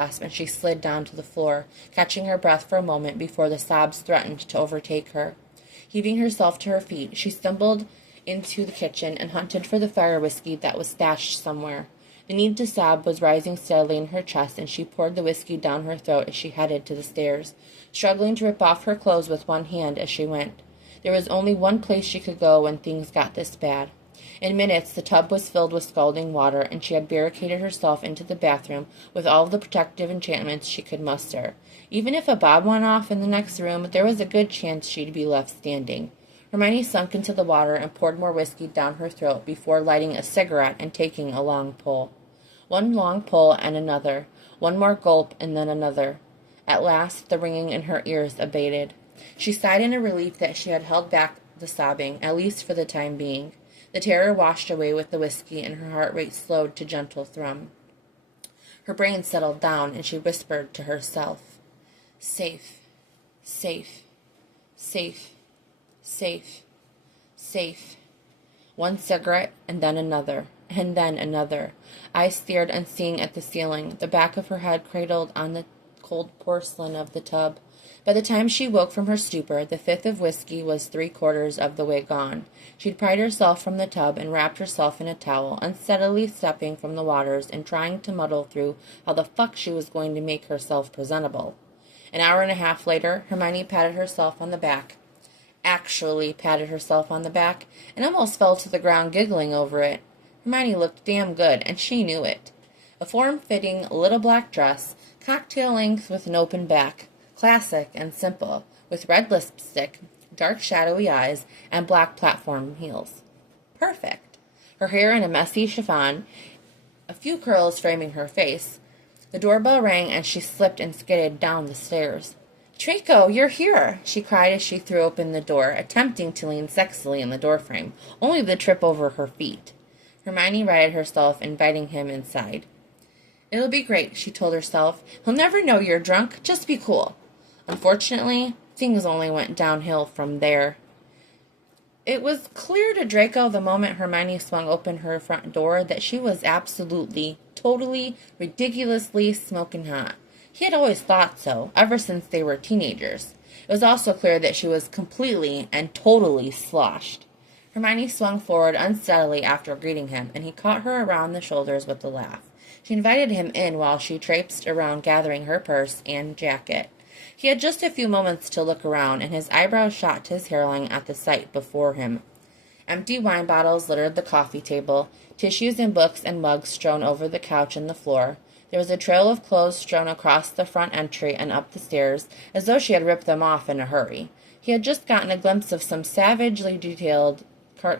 and she slid down to the floor, catching her breath for a moment before the sobs threatened to overtake her. Heaving herself to her feet, she stumbled into the kitchen and hunted for the fire whiskey that was stashed somewhere. The need to sob was rising steadily in her chest, and she poured the whiskey down her throat as she headed to the stairs, struggling to rip off her clothes with one hand as she went. There was only one place she could go when things got this bad. In minutes, the tub was filled with scalding water, and she had barricaded herself into the bathroom with all of the protective enchantments she could muster. Even if a bomb went off in the next room, there was a good chance she'd be left standing. Hermione sunk into the water and poured more whiskey down her throat before lighting a cigarette and taking a long pull. One long pull and another, one more gulp and then another. At last, the ringing in her ears abated. She sighed in a relief that she had held back the sobbing, at least for the time being. The terror washed away with the whiskey, and her heart rate slowed to gentle thrum. Her brain settled down, and she whispered to herself, "Safe, safe, safe, safe, safe." One cigarette, and then another, and then another. Eyes stared unseeing at the ceiling, the back of her head cradled on the cold porcelain of the tub. By the time she woke from her stupor, the fifth of whiskey was 3/4 of the way gone. She'd pried herself from the tub and wrapped herself in a towel, unsteadily stepping from the waters and trying to muddle through how the fuck she was going to make herself presentable. An hour and a half later, Hermione patted herself on the back. Actually patted herself on the back, and almost fell to the ground giggling over it. Hermione looked damn good, and she knew it. A form-fitting little black dress, cocktail length with an open back. Classic and simple, with red lipstick, dark shadowy eyes, and black platform heels. Perfect. Her hair in a messy chiffon, a few curls framing her face. The doorbell rang and she slipped and skidded down the stairs. "Draco, you're here!" she cried as she threw open the door, attempting to lean sexily in the doorframe, only to trip over her feet. Hermione righted herself, inviting him inside. "It'll be great," she told herself. "He'll never know you're drunk. Just be cool." Unfortunately, things only went downhill from there. It was clear to Draco the moment Hermione swung open her front door that she was absolutely, totally, ridiculously smoking hot. He had always thought so, ever since they were teenagers. It was also clear that she was completely and totally sloshed. Hermione swung forward unsteadily after greeting him, and he caught her around the shoulders with a laugh. She invited him in while she traipsed around gathering her purse and jacket. He had just a few moments to look around, and his eyebrows shot to his hairline at the sight before him. Empty wine bottles littered the coffee table, tissues and books and mugs strewn over the couch and the floor. There was a trail of clothes strewn across the front entry and up the stairs, as though she had ripped them off in a hurry. He had just gotten a glimpse of some savagely detailed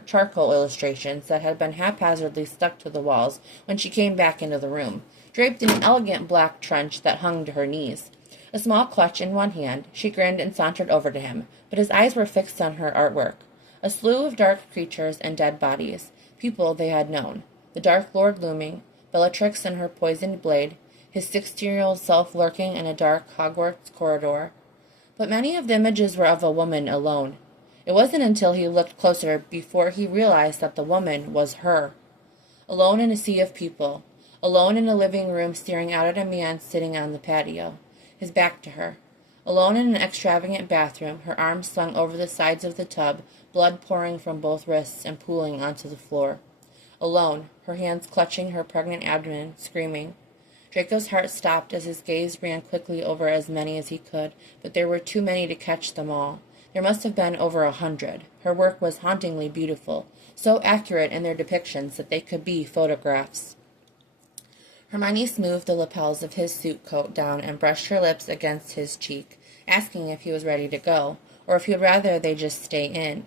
charcoal illustrations that had been haphazardly stuck to the walls when she came back into the room, draped in an elegant black trench that hung to her knees. A small clutch in one hand, she grinned and sauntered over to him, but his eyes were fixed on her artwork. A slew of dark creatures and dead bodies, people they had known. The Dark Lord looming, Bellatrix and her poisoned blade, his 16-year-old self lurking in a dark Hogwarts corridor. But many of the images were of a woman alone. It wasn't until he looked closer before he realized that the woman was her. Alone in a sea of people, alone in a living room staring out at a man sitting on the patio, his back to her. Alone in an extravagant bathroom, her arms slung over the sides of the tub, blood pouring from both wrists and pooling onto the floor. Alone, her hands clutching her pregnant abdomen, screaming. Draco's heart stopped as his gaze ran quickly over as many as he could, but there were too many to catch them all. There must have been over 100. Her work was hauntingly beautiful, so accurate in their depictions that they could be photographs. Hermione smoothed the lapels of his suit coat down and brushed her lips against his cheek, asking if he was ready to go, or if he would rather they just stay in.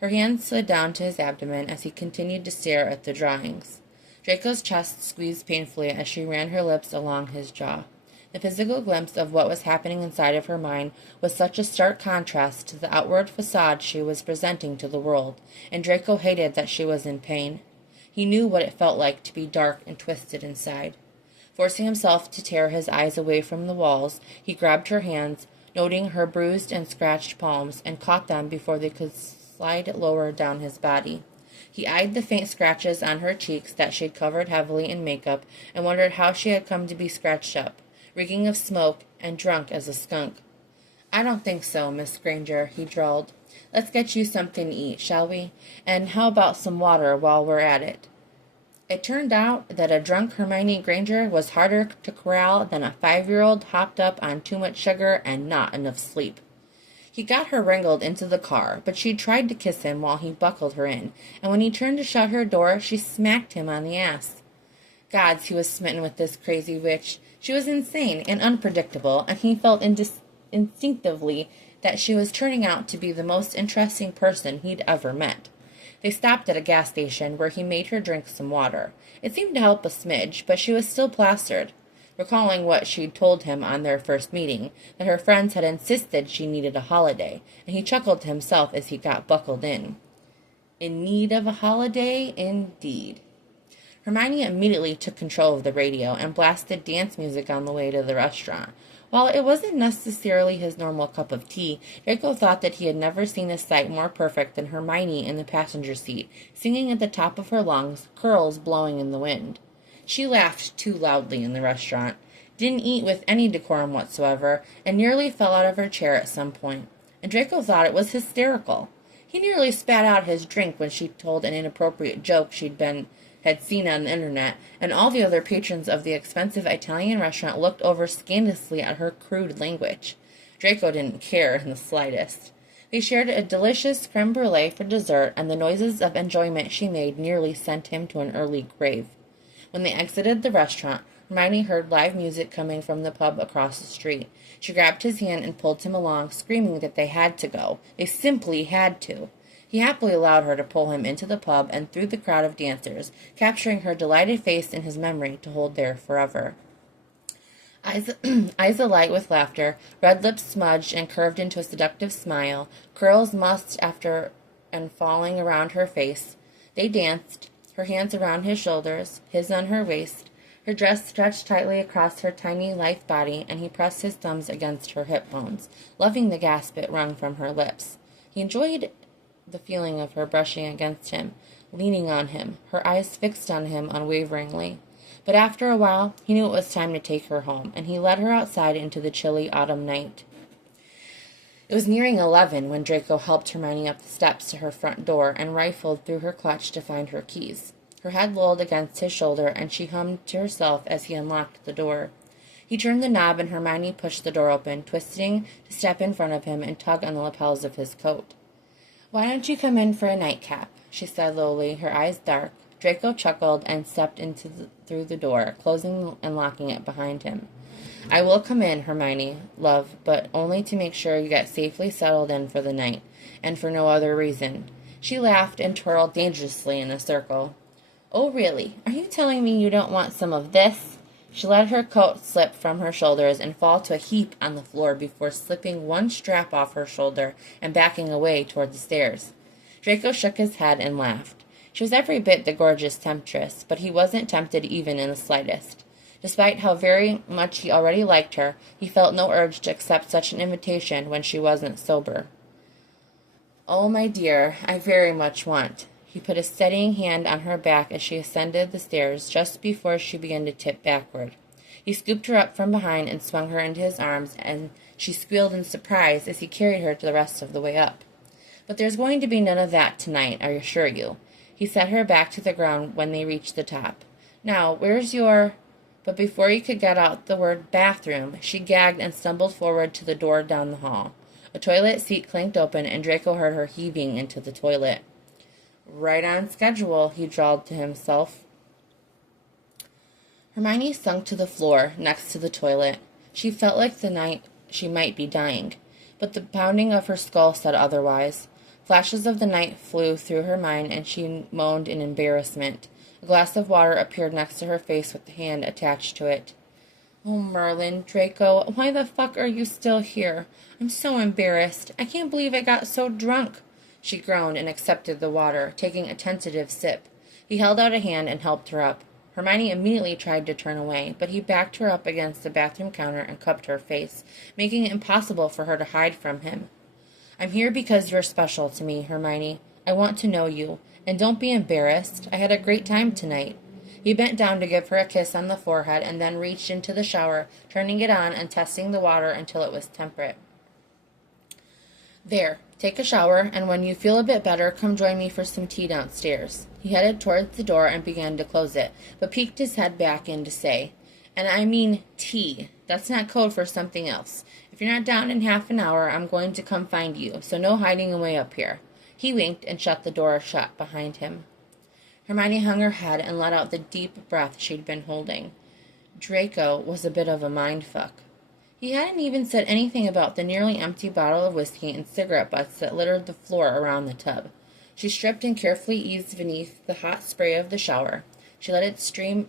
Her hand slid down to his abdomen as he continued to stare at the drawings. Draco's chest squeezed painfully as she ran her lips along his jaw. The physical glimpse of what was happening inside of her mind was such a stark contrast to the outward facade she was presenting to the world, and Draco hated that she was in pain. He knew what it felt like to be dark and twisted inside. Forcing himself to tear his eyes away from the walls, he grabbed her hands, noting her bruised and scratched palms, and caught them before they could slide lower down his body. He eyed the faint scratches on her cheeks that she had covered heavily in makeup and wondered how she had come to be scratched up. reeking of smoke and drunk as a skunk. "I don't think so, Miss Granger," he drawled. "Let's get you something to eat, shall we? And how about some water while we're at it?" It turned out that a drunk Hermione Granger was harder to corral than a 5-year-old hopped up on too much sugar and not enough sleep. He got her wrangled into the car, but she tried to kiss him while he buckled her in, and when he turned to shut her door, she smacked him on the ass. Gods, he was smitten with this crazy witch. She was insane and unpredictable, and he felt instinctively that she was turning out to be the most interesting person he'd ever met. They stopped at a gas station where he made her drink some water. It seemed to help a smidge, but she was still plastered. Recalling what she'd told him on their first meeting, that her friends had insisted she needed a holiday, and he chuckled to himself as he got buckled in. In need of a holiday, indeed. Hermione immediately took control of the radio and blasted dance music on the way to the restaurant. While it wasn't necessarily his normal cup of tea, Draco thought that he had never seen a sight more perfect than Hermione in the passenger seat, singing at the top of her lungs, curls blowing in the wind. She laughed too loudly in the restaurant, didn't eat with any decorum whatsoever, and nearly fell out of her chair at some point. And Draco thought it was hysterical. He nearly spat out his drink when she told an inappropriate joke had seen on the internet, and all the other patrons of the expensive Italian restaurant looked over scandalously at her crude language. Draco didn't care in the slightest. They shared a delicious creme brulee for dessert, and the noises of enjoyment she made nearly sent him to an early grave. When they exited the restaurant, Hermione heard live music coming from the pub across the street. She grabbed his hand and pulled him along, screaming that they had to go. They simply had to. He happily allowed her to pull him into the pub and through the crowd of dancers, capturing her delighted face in his memory to hold there forever. Eyes alight with laughter, red lips smudged and curved into a seductive smile, curls mussed after and falling around her face. They danced, her hands around his shoulders, his on her waist, her dress stretched tightly across her tiny, lithe body, and he pressed his thumbs against her hip bones, loving the gasp it wrung from her lips. He enjoyed the feeling of her brushing against him, leaning on him, her eyes fixed on him unwaveringly. But after a while, he knew it was time to take her home, and he led her outside into the chilly autumn night. It was nearing 11 when Draco helped Hermione up the steps to her front door and rifled through her clutch to find her keys. Her head lolled against his shoulder, and she hummed to herself as he unlocked the door. He turned the knob, and Hermione pushed the door open, twisting to step in front of him and tug on the lapels of his coat. "Why don't you come in for a nightcap?" she said lowly, her eyes dark. Draco chuckled and stepped through the door, closing and locking it behind him. "I will come in, Hermione, love, but only to make sure you get safely settled in for the night, and for no other reason." She laughed and twirled dangerously in a circle. "Oh, really? Are you telling me you don't want some of this?" She let her coat slip from her shoulders and fall to a heap on the floor before slipping one strap off her shoulder and backing away toward the stairs. Draco shook his head and laughed. She was every bit the gorgeous temptress, but he wasn't tempted even in the slightest. Despite how very much he already liked her, he felt no urge to accept such an invitation when she wasn't sober. "Oh, my dear, I very much want." He put a steadying hand on her back as she ascended the stairs just before she began to tip backward. He scooped her up from behind and swung her into his arms, and she squealed in surprise as he carried her to the rest of the way up. "But there's going to be none of that tonight, I assure you." He set her back to the ground when they reached the top. "Now, where's your—" But before he could get out the word bathroom, she gagged and stumbled forward to the door down the hall. A toilet seat clanked open, and Draco heard her heaving into the toilet. "Right on schedule," he drawled to himself. Hermione sunk to the floor next to the toilet. She felt like the night she might be dying, but the pounding of her skull said otherwise. Flashes of the night flew through her mind, and she moaned in embarrassment. A glass of water appeared next to her face with the hand attached to it. "Oh, Merlin, Draco, why the fuck are you still here? I'm so embarrassed. I can't believe I got so drunk." She groaned and accepted the water, taking a tentative sip. He held out a hand and helped her up. Hermione immediately tried to turn away, but he backed her up against the bathroom counter and cupped her face, making it impossible for her to hide from him. "I'm here because you're special to me, Hermione. I want to know you. And don't be embarrassed. I had a great time tonight." He bent down to give her a kiss on the forehead and then reached into the shower, turning it on and testing the water until it was temperate. There, take a shower, and when you feel a bit better, come join me for some tea downstairs. He headed towards the door and began to close it, but peeked his head back in to say, "And I mean tea. That's not code for something else. If you're not down in half an hour, I'm going to come find you, so no hiding away up here." He winked and shut the door shut behind him. Hermione hung her head and let out the deep breath she'd been holding. Draco was a bit of a mindfuck. He hadn't even said anything about the nearly empty bottle of whiskey and cigarette butts that littered the floor around the tub. She stripped and carefully eased beneath the hot spray of the shower. She let it stream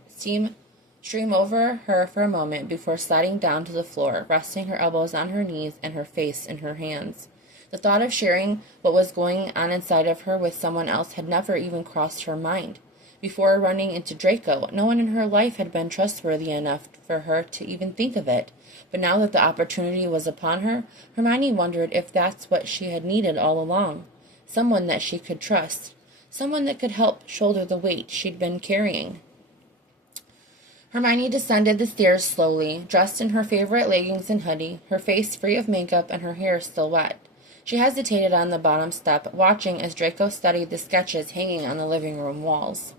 over her for a moment before sliding down to the floor, resting her elbows on her knees and her face in her hands. The thought of sharing what was going on inside of her with someone else had never even crossed her mind. Before running into Draco, no one in her life had been trustworthy enough for her to even think of it. But now that the opportunity was upon her, Hermione wondered if that's what she had needed all along. Someone that she could trust. Someone that could help shoulder the weight she'd been carrying. Hermione descended the stairs slowly, dressed in her favorite leggings and hoodie, her face free of makeup and her hair still wet. She hesitated on the bottom step, watching as Draco studied the sketches hanging on the living room walls.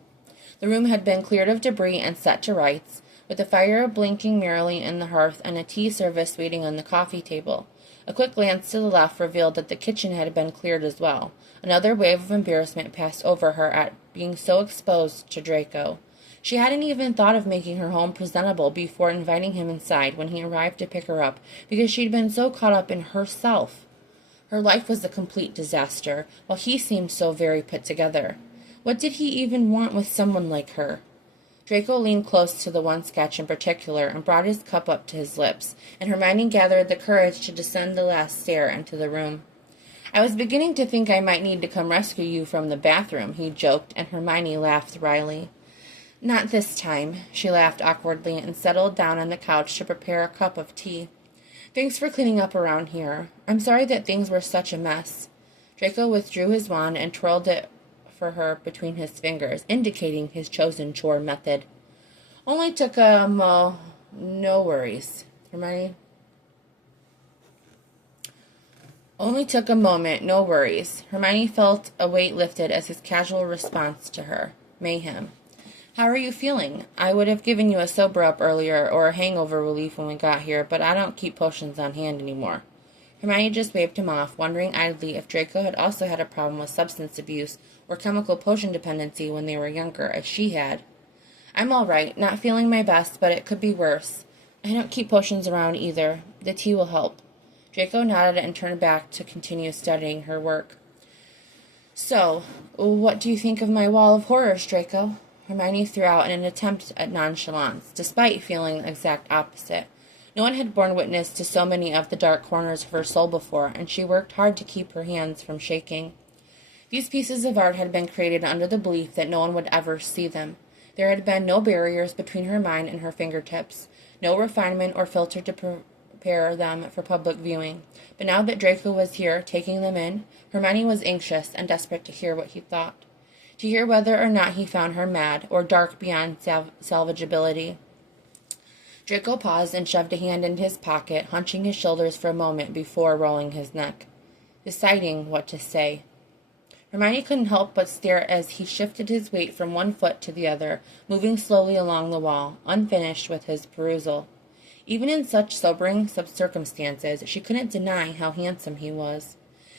The room had been cleared of debris and set to rights, with the fire blinking merrily in the hearth and a tea service waiting on the coffee table. A quick glance to the left revealed that the kitchen had been cleared as well. Another wave of embarrassment passed over her at being so exposed to Draco. She hadn't even thought of making her home presentable before inviting him inside when he arrived to pick her up, because she'd been so caught up in herself. Her life was a complete disaster, while he seemed so very put together. What did he even want with someone like her? Draco leaned close to the one sketch in particular and brought his cup up to his lips, and Hermione gathered the courage to descend the last stair into the room. "I was beginning to think I might need to come rescue you from the bathroom," he joked, and Hermione laughed wryly. "Not this time," she laughed awkwardly and settled down on the couch to prepare a cup of tea. "Thanks for cleaning up around here. I'm sorry that things were such a mess." Draco withdrew his wand and twirled it for her between his fingers, indicating his chosen chore method. "Only took no worries, Hermione. Only took a moment, no worries." Hermione felt a weight lifted as his casual response to her mayhem. "How are you feeling? I would have given you a sober-up earlier or a hangover relief when we got here, but I don't keep potions on hand anymore." Hermione just waved him off, wondering idly if Draco had also had a problem with substance abuse or chemical potion dependency when they were younger, as she had. "I'm all right, not feeling my best, but it could be worse. I don't keep potions around either. The tea will help." Draco nodded and turned back to continue studying her work. "So, what do you think of my wall of horrors, Draco?" Hermione threw out in an attempt at nonchalance, despite feeling the exact opposite. No one had borne witness to so many of the dark corners of her soul before, and she worked hard to keep her hands from shaking. These pieces of art had been created under the belief that no one would ever see them. There had been no barriers between her mind and her fingertips, no refinement or filter to prepare them for public viewing. But now that Draco was here, taking them in, Hermione was anxious and desperate to hear what he thought. To hear whether or not he found her mad, or dark beyond salvageability. Draco paused and shoved a hand into his pocket, hunching his shoulders for a moment before rolling his neck, deciding what to say. Hermione couldn't help but stare as he shifted his weight from one foot to the other, moving slowly along the wall, unfinished with his perusal. Even in such sobering circumstances, she couldn't deny how handsome he was.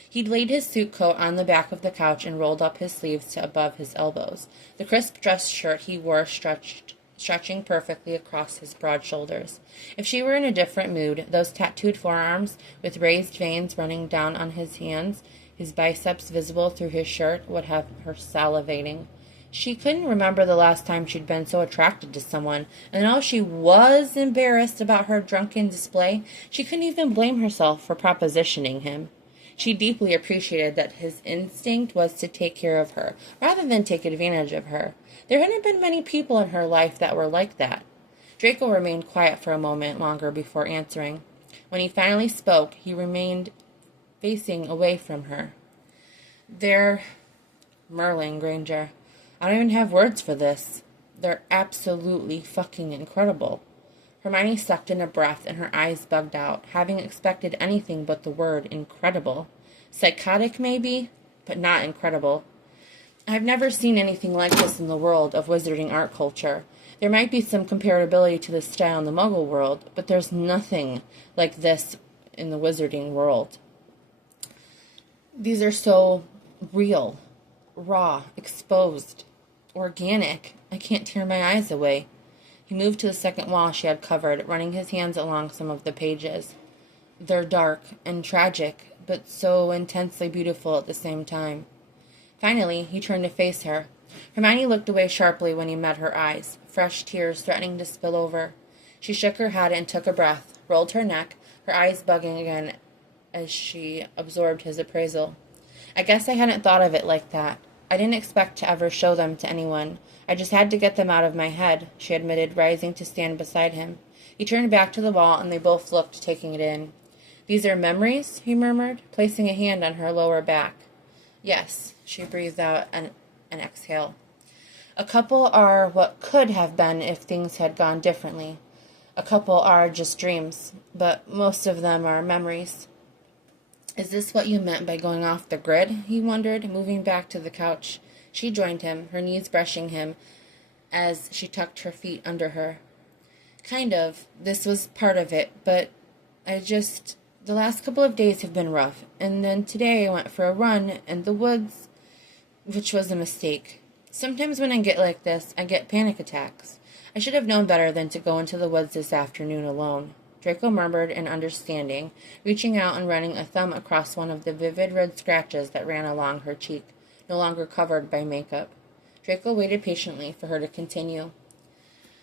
He'd laid his suit coat on the back of the couch and rolled up his sleeves to above his elbows. The crisp dress shirt he wore stretching perfectly across his broad shoulders. If she were in a different mood, those tattooed forearms, with raised veins running down on his hands, his biceps visible through his shirt, would have her salivating. She couldn't remember the last time she'd been so attracted to someone, and though she was embarrassed about her drunken display, she couldn't even blame herself for propositioning him. She deeply appreciated that his instinct was to take care of her, rather than take advantage of her. There hadn't been many people in her life that were like that. Draco remained quiet for a moment longer before answering. When he finally spoke, he remained facing away from her. "Merlin Granger. I don't even have words for this." They're absolutely fucking incredible. Hermione sucked in a breath and her eyes bugged out, having expected anything but the word incredible. Psychotic, maybe, but not incredible. I've never seen anything like this in the world of wizarding art culture. There might be some comparability to this style in the Muggle world, but there's nothing like this in the wizarding world. These are so real, raw, exposed, organic. I can't tear my eyes away. He moved to the second wall she had covered, running his hands along some of the pages. They're dark and tragic, but so intensely beautiful at the same time. Finally, he turned to face her. Hermione looked away sharply when he met her eyes, fresh tears threatening to spill over. She shook her head and took a breath, rolled her neck, her eyes bugging again as she absorbed his appraisal. I guess I hadn't thought of it like that. I didn't expect to ever show them to anyone. I just had to get them out of my head, she admitted, rising to stand beside him. He turned back to the wall, and they both looked, taking it in. These are memories, he murmured, placing a hand on her lower back. Yes, she breathed out an exhale. A couple are what could have been if things had gone differently. A couple are just dreams, but most of them are memories. Is this what you meant by going off the grid? He wondered, moving back to the couch. She joined him, her knees brushing him as she tucked her feet under her. Kind of. This was part of it, but the last couple of days have been rough, and then today I went for a run in the woods, which was a mistake. Sometimes when I get like this, I get panic attacks. I should have known better than to go into the woods this afternoon alone. Draco murmured in understanding, reaching out and running a thumb across one of the vivid red scratches that ran along her cheek, no longer covered by makeup. Draco waited patiently for her to continue.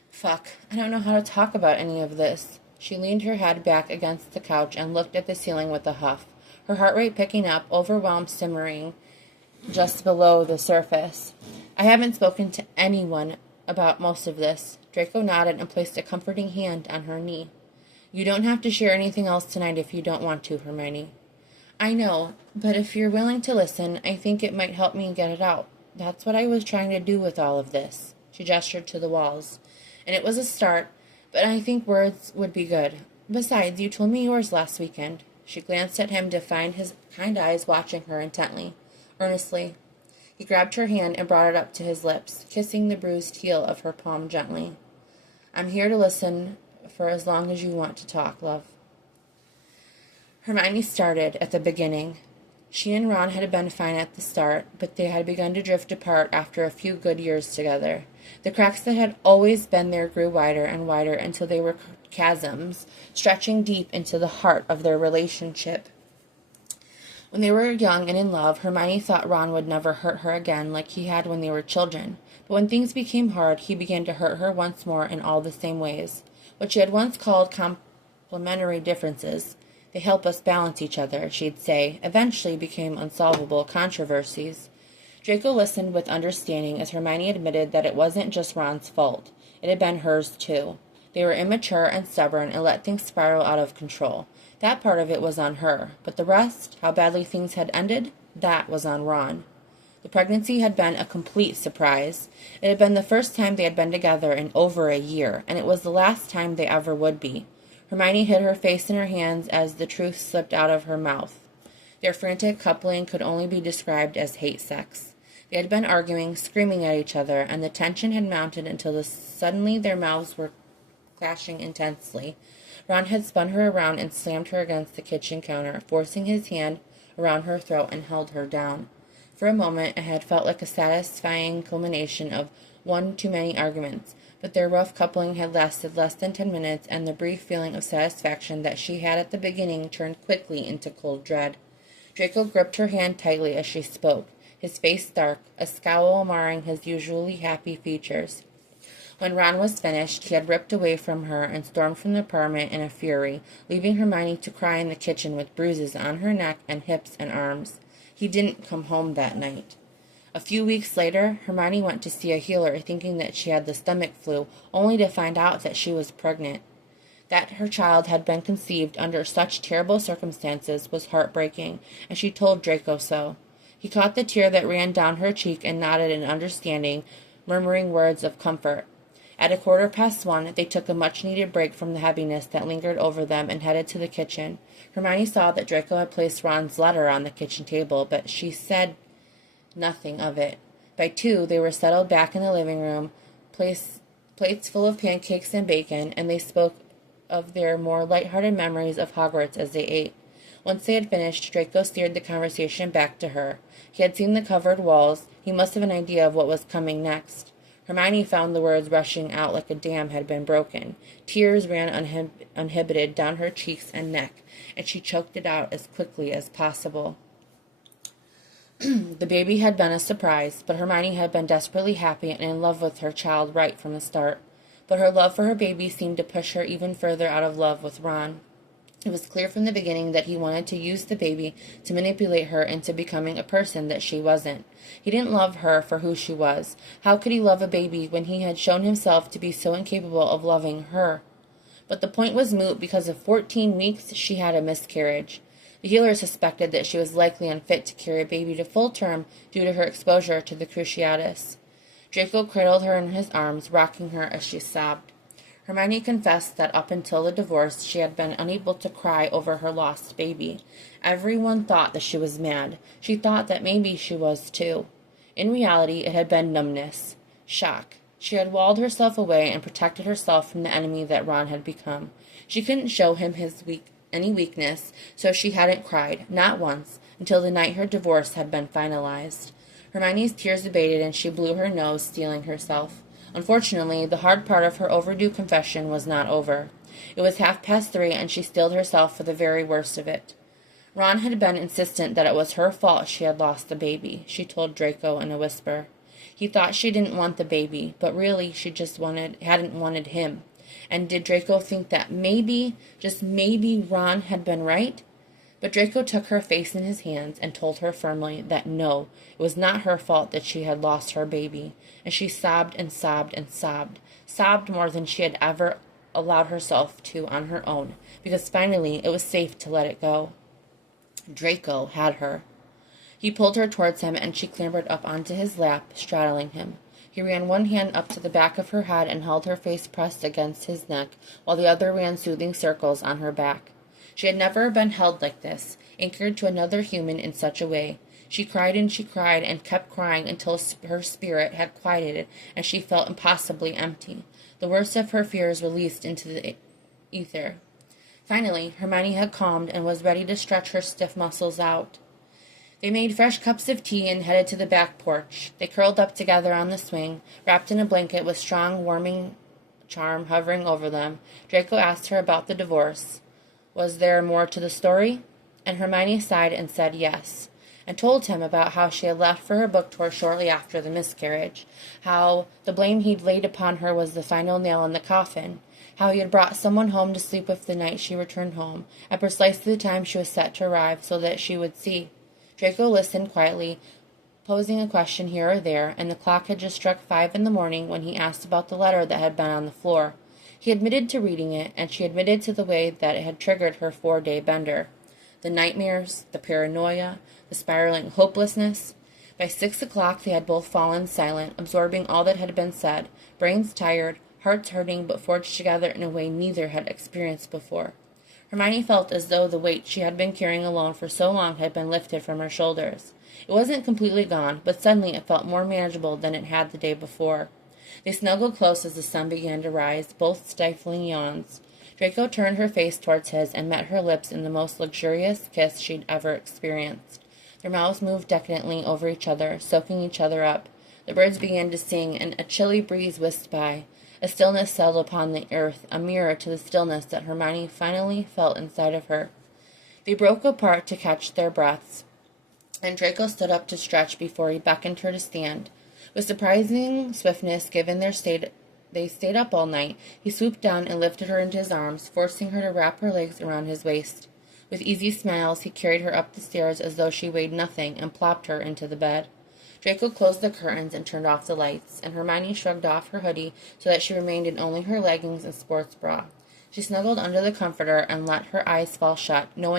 Fuck, I don't know how to talk about any of this. She leaned her head back against the couch and looked at the ceiling with a huff, her heart rate picking up, overwhelmed, simmering just below the surface. I haven't spoken to anyone about most of this. Draco nodded and placed a comforting hand on her knee. You don't have to share anything else tonight if you don't want to, Hermione. I know, but if you're willing to listen, I think it might help me get it out. That's what I was trying to do with all of this. She gestured to the walls. And it was a start, but I think words would be good. Besides, you told me yours last weekend. She glanced at him to find his kind eyes watching her intently, earnestly. He grabbed her hand and brought it up to his lips, kissing the bruised heel of her palm gently. I'm here to listen for as long as you want to talk, love. Hermione started at the beginning. She and Ron had been fine at the start, but they had begun to drift apart after a few good years together. The cracks that had always been there grew wider and wider until they were chasms, stretching deep into the heart of their relationship. When they were young and in love, Hermione thought Ron would never hurt her again like he had when they were children. But when things became hard, he began to hurt her once more in all the same ways. What she had once called complementary differences, they help us balance each other, she'd say, eventually became unsolvable controversies. Draco listened with understanding as Hermione admitted that it wasn't just Ron's fault. It had been hers, too. They were immature and stubborn and let things spiral out of control. That part of it was on her, but the rest, how badly things had ended, that was on Ron. The pregnancy had been a complete surprise. It had been the first time they had been together in over a year, and it was the last time they ever would be. Hermione hid her face in her hands as the truth slipped out of her mouth. Their frantic coupling could only be described as hate sex. They had been arguing, screaming at each other, and the tension had mounted until suddenly their mouths were clashing intensely. Ron had spun her around and slammed her against the kitchen counter, forcing his hand around her throat and held her down. For a moment it had felt like a satisfying culmination of one too many arguments, but their rough coupling had lasted less than 10 minutes, and the brief feeling of satisfaction that she had at the beginning turned quickly into cold dread. Draco gripped her hand tightly as she spoke, his face dark, a scowl marring his usually happy features. When Ron was finished, he had ripped away from her and stormed from the apartment in a fury, leaving Hermione to cry in the kitchen with bruises on her neck and hips and arms. He didn't come home that night. A few weeks later, Hermione went to see a healer thinking that she had the stomach flu, only to find out that she was pregnant. That her child had been conceived under such terrible circumstances was heartbreaking, and she told Draco so. He caught the tear that ran down her cheek and nodded in understanding, murmuring words of comfort. At 1:15, they took a much-needed break from the heaviness that lingered over them and headed to the kitchen. Hermione saw that Draco had placed Ron's letter on the kitchen table, but she said nothing of it. By 2, they were settled back in the living room, plates full of pancakes and bacon, and they spoke of their more light-hearted memories of Hogwarts as they ate. Once they had finished, Draco steered the conversation back to her. He had seen the covered walls. He must have an idea of what was coming next. Hermione found the words rushing out like a dam had been broken. Tears ran uninhibited down her cheeks and neck, and she choked it out as quickly as possible. The baby had been a surprise, but Hermione had been desperately happy and in love with her child right from the start. But her love for her baby seemed to push her even further out of love with Ron. It was clear from the beginning that he wanted to use the baby to manipulate her into becoming a person that she wasn't. He didn't love her for who she was. How could he love a baby when he had shown himself to be so incapable of loving her? But the point was moot because of 14 weeks she had a miscarriage. The healer suspected that she was likely unfit to carry a baby to full term due to her exposure to the Cruciatus. Draco cradled her in his arms, rocking her as she sobbed. Hermione confessed that up until the divorce she had been unable to cry over her lost baby. Everyone thought that she was mad. She thought that maybe she was too. In reality, it had been numbness, shock. She had walled herself away and protected herself from the enemy that Ron had become. She couldn't show him any weakness, so she hadn't cried, not once, until the night her divorce had been finalized. Hermione's tears abated and she blew her nose, steeling herself. Unfortunately, the hard part of her overdue confession was not over. It was 3:30, and she steeled herself for the very worst of it. Ron had been insistent that it was her fault she had lost the baby, she told Draco in a whisper. He thought she didn't want the baby, but really she just hadn't wanted him. And did Draco think that maybe, just maybe, Ron had been right? But Draco took her face in his hands and told her firmly that no, it was not her fault that she had lost her baby, and she sobbed and sobbed and sobbed more than she had ever allowed herself to on her own, because finally it was safe to let it go. Draco had her. He pulled her towards him, and she clambered up onto his lap, straddling him. He ran one hand up to the back of her head and held her face pressed against his neck, while the other ran soothing circles on her back. She had never been held like this, anchored to another human in such a way. She cried and kept crying until her spirit had quieted and she felt impossibly empty, the worst of her fears released into the ether. Finally, Hermione had calmed and was ready to stretch her stiff muscles out. They made fresh cups of tea and headed to the back porch. They curled up together on the swing, wrapped in a blanket with strong, warming charm hovering over them. Draco asked her about the divorce. Was there more to the story? And Hermione sighed and said yes, and told him about how she had left for her book tour shortly after the miscarriage, how the blame he'd laid upon her was the final nail in the coffin, how he had brought someone home to sleep with the night she returned home, at precisely the time she was set to arrive, so that she would see. Draco listened quietly, posing a question here or there, and the clock had just struck 5 in the morning when he asked about the letter that had been on the floor. He admitted to reading it, and she admitted to the way that it had triggered her 4-day bender. The nightmares, the paranoia, the spiraling hopelessness. By 6 o'clock they had both fallen silent, absorbing all that had been said, brains tired, hearts hurting, but forged together in a way neither had experienced before. Hermione felt as though the weight she had been carrying alone for so long had been lifted from her shoulders. It wasn't completely gone, but suddenly it felt more manageable than it had the day before. They snuggled close as the sun began to rise, both stifling yawns. Draco turned her face towards his and met her lips in the most luxurious kiss she'd ever experienced. Their mouths moved decadently over each other, soaking each other up. The birds began to sing, and a chilly breeze whisked by. A stillness settled upon the earth, a mirror to the stillness that Hermione finally felt inside of her. They broke apart to catch their breaths, and Draco stood up to stretch before he beckoned her to stand. With surprising swiftness, given they stayed up all night, he swooped down and lifted her into his arms, forcing her to wrap her legs around his waist. With easy smiles, he carried her up the stairs as though she weighed nothing and plopped her into the bed. Draco closed the curtains and turned off the lights, and Hermione shrugged off her hoodie so that she remained in only her leggings and sports bra. She snuggled under the comforter and let her eyes fall shut, knowing